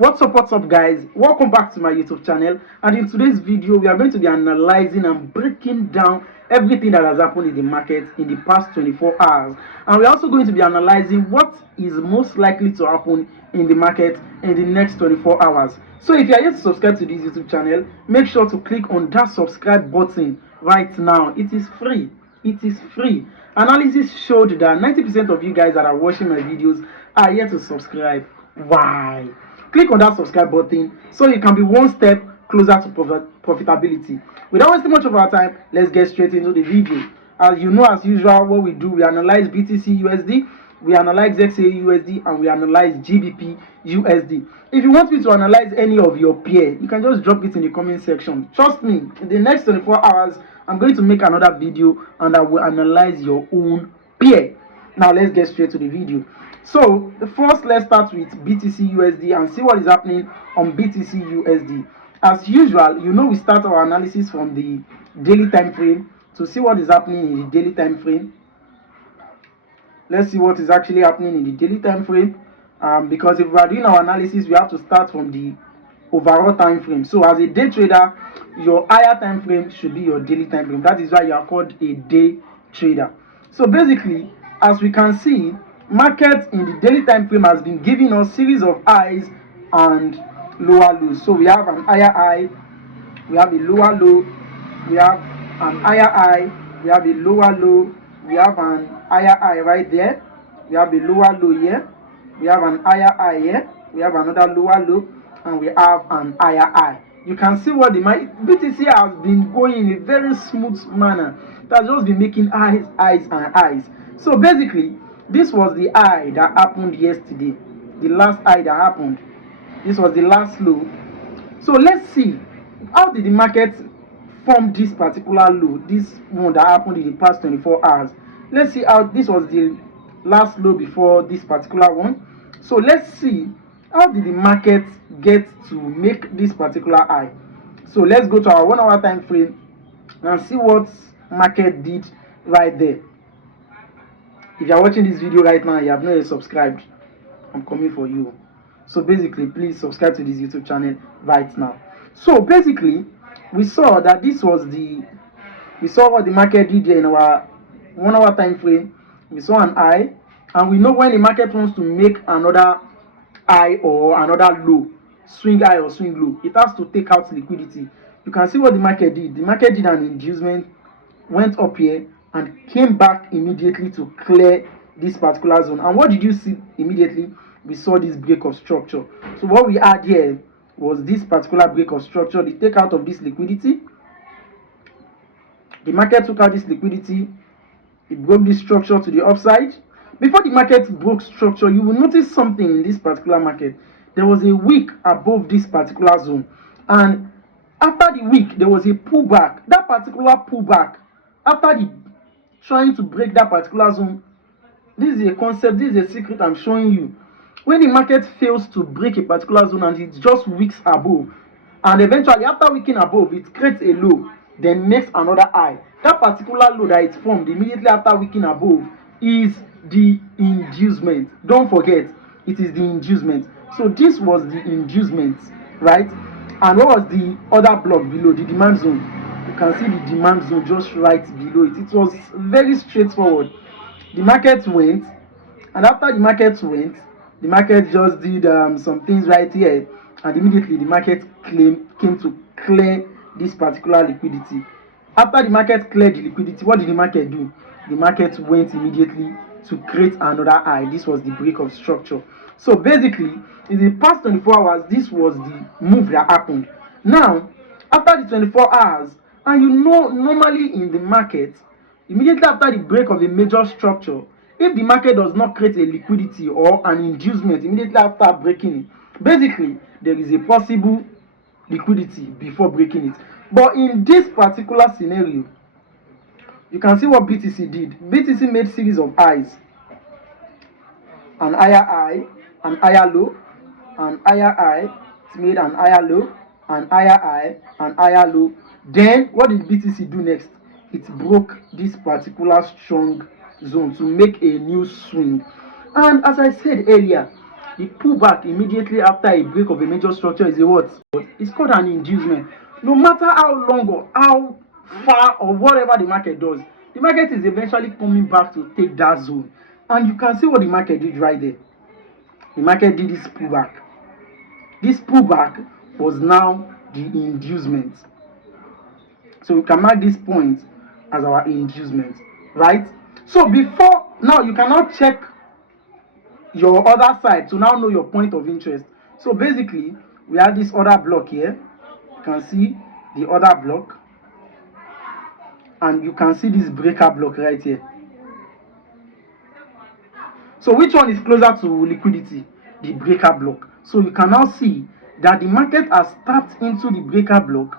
What's up guys, welcome back to my YouTube channel, and in today's video we are going to be analyzing and breaking down everything that has happened in the market in the past 24 hours, and we're also going to be analyzing what is most likely to happen in the market in the next 24 hours. So if you are yet to subscribe to this YouTube channel, make sure to click on that subscribe button right now. It is free. Analysis showed that 90% of you guys that are watching my videos are yet to subscribe. Why? Click on that subscribe button so you can be one step closer to profitability. Without wasting much of our time, let's get straight into the video. As you know, as usual, what we do, we analyze BTC USD, we analyze XAU USD, and we analyze GBP USD. If you want me to analyze any of your peer, you can just drop it in the comment section. Trust me, in the next 24 hours, I'm going to make another video and I will analyze your own peer. Now let's get straight to the video. So first, let's start with BTC USD and see what is happening on BTC USD. As usual, you know we start our analysis from the daily time frame to see what is happening in the daily time frame. Let's see what is actually happening in the daily time frame. Because if we are doing our analysis, we have to start from the overall time frame. So as a day trader, your higher time frame should be your daily time frame. That is why you are called a day trader. So basically, as we can see, market in the daily time frame has been giving us series of highs and lower lows. So we have an higher high, we have a lower low, we have an higher high, we have a lower low, we have an higher high right there, we have a lower low here, we have an higher high here, we have another lower low, and we have an higher high. You can see what the BTC has been going in a very smooth manner. It has just been making highs and highs. So basically, this was the high that happened yesterday, the last high that happened. This was the last low. So let's see, how did the market form this particular low, this one that happened in the past 24 hours. Let's see how this was the last low before this particular one. So let's see, how did the market get to make this particular high. So let's go to our 1 hour time frame and see what market did right there. If you are watching this video right now and you have not yet subscribed, I'm coming for you. So basically, please subscribe to this YouTube channel right now. So basically, we saw that we saw what the market did there in our 1 hour time frame. We saw an high, and we know when the market wants to make another high or another low, swing high or swing low, it has to take out liquidity. You can see what the market did. The market did an inducement, went up here, and came back immediately to clear this particular zone. And what did you see immediately? We saw this break of structure. So what we had here was this particular break of structure, the take out of this liquidity. The market took out this liquidity, it broke this structure to the upside. Before the market broke structure, you will notice something in this particular market. There was a wick above this particular zone, and after the wick there was a pullback. That particular pullback, after the trying to break that particular zone, this is a concept, this is a secret I'm showing you. When the market fails to break a particular zone and it just wicks above, and eventually after wicking above it creates a low, then makes another high, that particular low that it formed immediately after wicking above is the inducement. Don't forget, it is the inducement. So this was the inducement, right? And what was the other block below? The demand zone. You can see the demand zone just right below it. It was very straightforward. The market went, and after the market went, the market just did some things right here, and immediately the market came to clear this particular liquidity. After the market cleared the liquidity, what did the market do? The market went immediately to create another high. This was the break of structure. So basically, in the past 24 hours, this was the move that happened. Now, after the 24 hours, and you know, normally in the market, immediately after the break of a major structure, if the market does not create a liquidity or an inducement immediately after breaking it, basically there is a possible liquidity before breaking it. But in this particular scenario, you can see what BTC did. BTC made series of highs, an higher high, an higher low, an higher high. It made an higher low, an higher high, an higher low. Then what did BTC do next? It broke this particular strong zone to make a new swing. And as I said earlier, the pullback immediately after a break of a major structure is a what? It's called an inducement. No matter how long or how far or whatever the market does, the market is eventually coming back to take that zone. And you can see what the market did right there. The market did this pullback. This pullback was now the inducement. So we can mark this point as our inducement, right? So before now, you cannot check your other side to now know your point of interest. So basically, we have this other block here. You can see the other block, and you can see this breaker block right here. So which one is closer to liquidity? The breaker block. So you can now see that the market has tapped into the breaker block,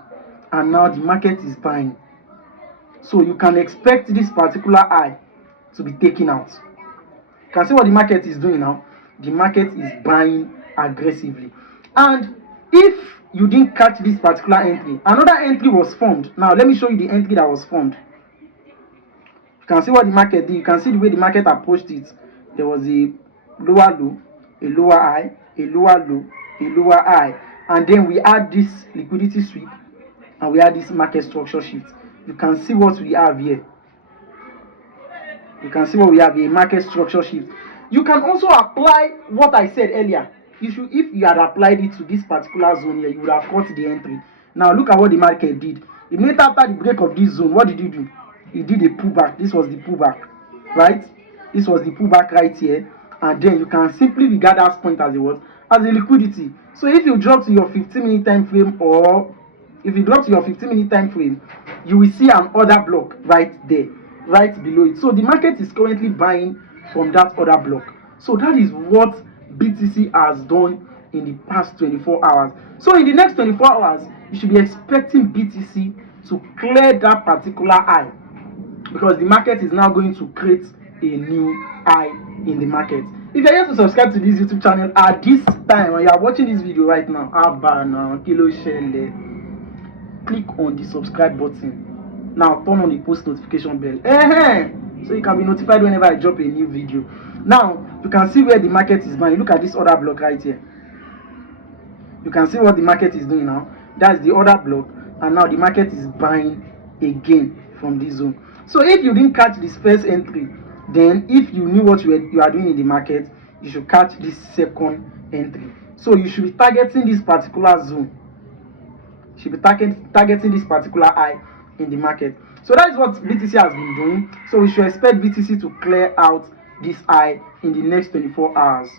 and now the market is buying. So you can expect this particular high to be taken out. You can see what the market is doing now. The market is buying aggressively. And if you didn't catch this particular entry, another entry was formed. Now let me show you the entry that was formed. You can see what the market did. You can see the way the market approached it. There was a lower low, a lower high, a lower low, a lower high, and then we had this liquidity sweep, and we had this market structure shift. You can see what we have here. You can see what we have here, market structure shift. You can also apply what I said earlier. If you had applied it to this particular zone here, you would have caught the entry. Now look at what the market did. Immediately after the break of this zone, what did it do? It did a pullback. This was the pullback, right? This was the pullback right here, and then you can simply regard that point as a what? As a liquidity. So if you drop to your 15-minute time frame, or if you drop to your 15-minute time frame, you will see an order block right there, right below it. So the market is currently buying from that order block. So that is what BTC has done in the past 24 hours. So in the next 24 hours, you should be expecting BTC to clear that particular high, because the market is now going to create a new high in the market. If you're here to subscribe to this YouTube channel at this time and you are watching this video right now, click on the subscribe button. Now turn on the post notification bell, so you can be notified whenever I drop a new video. Now you can see where the market is buying. Look at this other block right here. You can see what the market is doing now. That's the other block, and now the market is buying again from this zone. So if you didn't catch this first entry, then if you knew what you are doing in the market, you should catch this second entry. So you should be targeting this particular zone. You should be targeting this particular high in the market. So that is what BTC has been doing. So we should expect BTC to clear out this high in the next 24 hours.